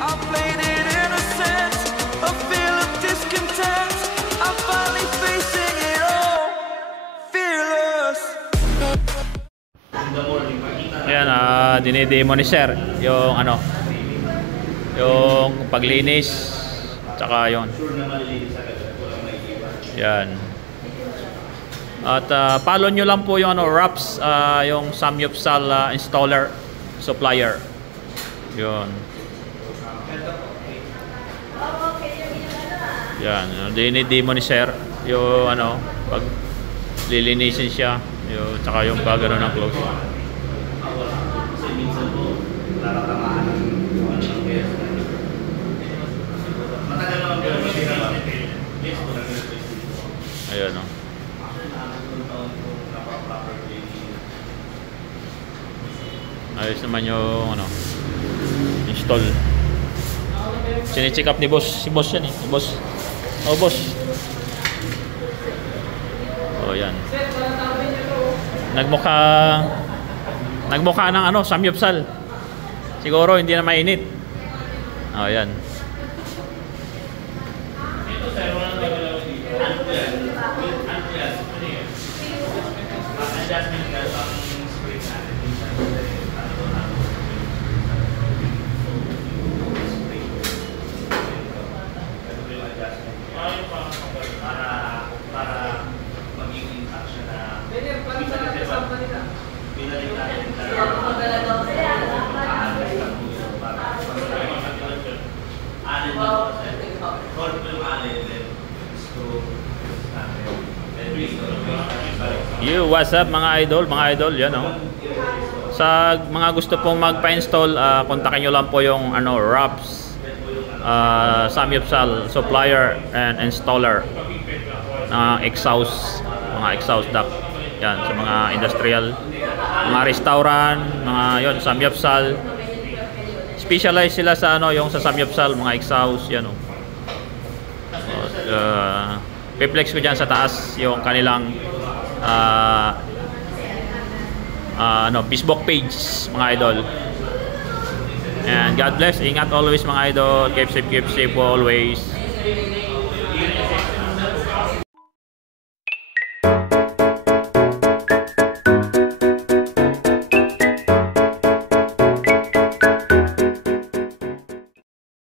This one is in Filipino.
I played it innocent, a feel of discontent. I'm finally facing it all, fearless. Ayan, dinidemo ni Sir yung ano, yung paglinis, tsaka yun. Yan. At follow nyo lang po yung ano, RAPS, yung Samyupsal installer supplier. Yun. Yan, dinidemo ni Sir yung ano, pag lilinisin siya, yung tsaka yung pag ano ng clothes. Ayan o. Ayos naman yung ano, install. Sine-check up ni boss. Si boss yan eh. Si boss. Oh boss. Oh yan. Nagmukha ng ano, samyupsal. Siguro hindi na mainit. Oh yan. What's up mga idol? Mga idol, yan oh. Sa mga gusto pong magpa-install, kontakin nyo lang po yung ano, RAPS, Samyupsal supplier and installer exhaust, mga exhaust duct. Yan, sa mga industrial, mga restaurant, mga yon, Samyupsal. Specialize sila sa ano, yung sa Samyupsal, mga exhaust, yan oh. Piplex ko dyan sa taas yung kanilang ano, Facebook page mga idol. And God bless, ingat always mga idol, keep safe always.